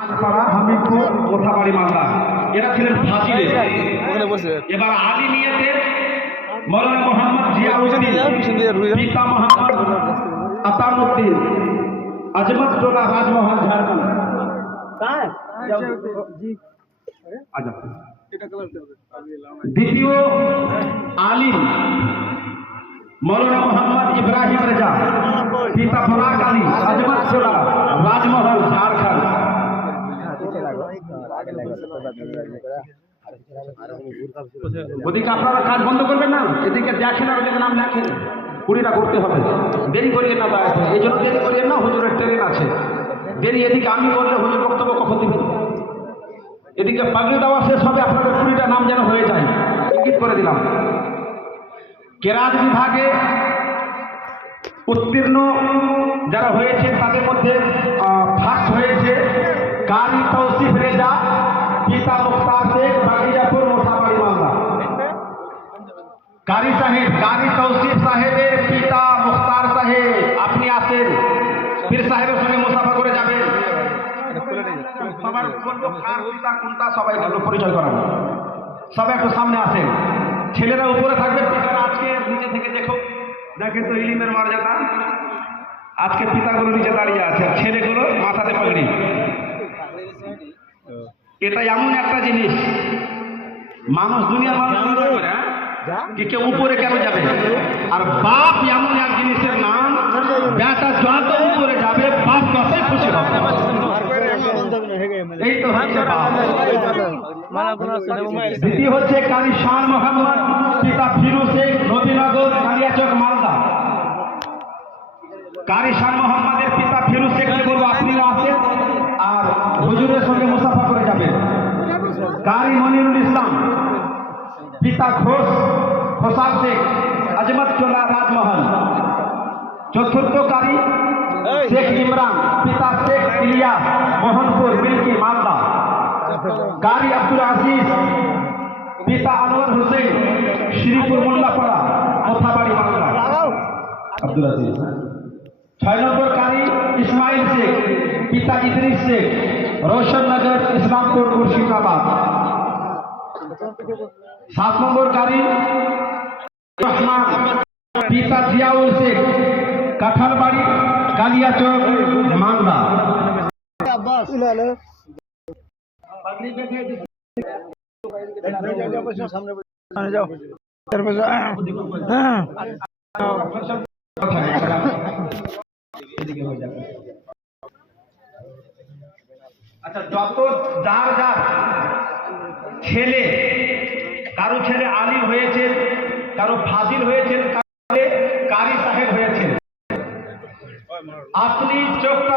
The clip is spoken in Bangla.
হামিদপুর মোথাবাড়ি মালদা এরা ছিলেন ফাজিলে। এবার আলিমিয়াতে মৌলানা মোহাম্মদ জিয়াউদ্দিন, পিতা মোহাম্মদ আতাউদ্দিন, আজমত টোলা, রাজমহল, ঝাড়খণ্ড। দ্বিতীয় আলিম মৌলানা মোহাম্মদ ইব্রাহিম রেজা, পিতা ফরাক আলী, আজমত টোলা, রাজমহল, ঝাড়খণ্ড। ওদিকে আপনারা কাজ বন্ধ করবেন না, এদিকে দেখেন আর ওদিকে নাম লেখেন, কুড়িটা করতে হবে, দেরি করিয়ে না। এই জন্য দেরি করিয়ে না, হুজুরের ট্রেন আছে দেরি। এদিকে আমি বললে হুজুর বক্তব্য কখন দিবেন? এদিকে পাগড়ি দেওয়া শেষ হবে, আপনাদের কুড়িটা নাম যেন হয়ে যায়, ইঙ্গিত করে দিলাম। কেরাত বিভাগে উত্তীর্ণ যারা হয়েছে তাদের মধ্যে ফার্স্ট হয়েছে কারি তৌসিফ রেজা, পিতা মুখতার শেখ, বাগিরাপুর, মোথাবাড়ি মালদা। কারি সাহেব, কারি তৌসিফ সাহেবের পিতা মুখতার সাহেব, আপনি আসেন, পীর সাহেবের সঙ্গে মুসাফা করে যাবেন। সবার বলবো কার পিতা কোনটা, সবাই পরিচয় করাবো। সবাই একটু সামনে আসেন, ছেলেরা উপরে থাকবে, পিতারা আজকে নিচে থেকে দেখো, দেখেন তো ইলিমের মর্যাদা। আজকে পিতাগুলো নিচে দাঁড়িয়ে আছে, ছেলেগুলো মাথাতে পাগড়ি। এটা এমন একটা জিনিস, মানুষ দুনিয়ার মানুষ কি কেউ উপরে কেন যাবে? আর বাপ এমন এক জিনিসের নাম, বেটা যত উপরে যাবে বাপ ততই খুশি হবে। এই তো হচ্ছে বাপ। দ্বিতীয় হচ্ছে কারি শাহ মোহাম্মদ, পিতা ফিরু শেখ, নবীনগর, কালিয়াচক, মালদা। কারি শাহ মোহাম্মদের পিতা ফিরু শেখকে বলবো আপনিও আসেন আর হুজুরের সঙ্গে মুসাফা করে যাবেন। কারি মনিরুল ইসলাম, পিতা ঘোষ খোসার শেখ, আজমত টোলা, রাজমহল। চতুর্থ কারি শেখ ইমরান, পিতা শেখ ইলিয়াস, মোহনপুর, মিল্কি, মালদা। কারি আব্দুল আজিজ, পিতা আনোয়ার হোসেন, শ্রীপুর, মোল্লাপাড়া, মোথাবাড়ি, মালদা। আব্দুল আজিজ। 6 নম্বর কারি ইসমাইল শেখ, পিতা ইদ্রিস শেখ, রোশননগর, ইসলামপুর, মুর্শিদাবাদ। 7 নম্বর কারি রহমান, পিতা জিয়াউল শেখ, কাঁঠালবাড়ি, কালিয়াচক, মালদা। আচ্ছা, যত যার যার ছেলে, কারো ছেলে আলী হয়েছে, কারো ফাজিল হয়েছেন, কারি সাহেব হয়েছেন, আপনি চোখটা